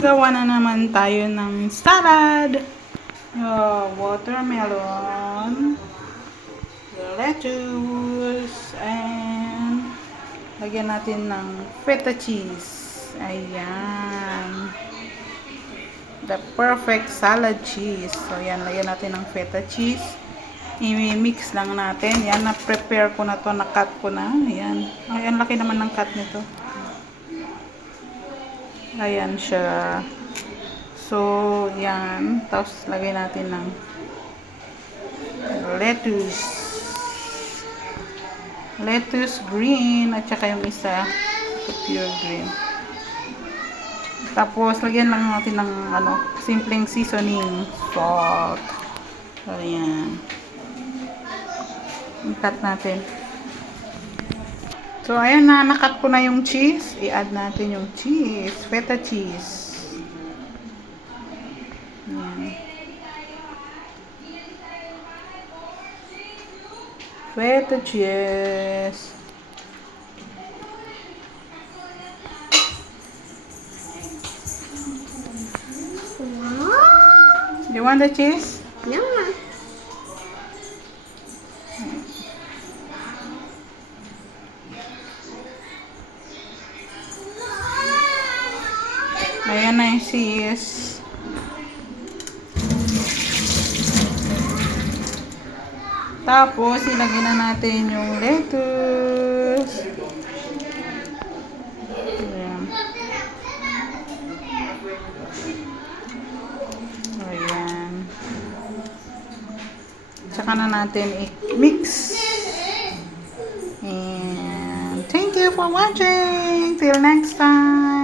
gawa na naman tayo ng salad. Oh, watermelon, lettuce, and lagyan natin ng feta cheese. Ayan. The perfect salad cheese. So, yan, lagyan natin ng feta cheese. I-mix lang natin. Yan, na-prepare ko na to, na-cut ko na. Ayan. Ayan, laki naman ng cut nito. Ayan siya. So, yan. Tapos, lagay natin ng lettuce. Lettuce green. At saka yung isa, pure green. Tapos, lagyan lang natin ng ano, simpleng seasoning. Salt. So, yan. I-cut natin. So, ayan na. Nakat ko na yung cheese. I-add natin yung cheese. Feta cheese. Ayan. Feta cheese. You want the cheese? Naman. Ayan na yung cheese. Tapos, ilagay na natin yung lettuce. Ayan. Ayan. Tsaka na natin i-mix. And thank you for watching. Till next time.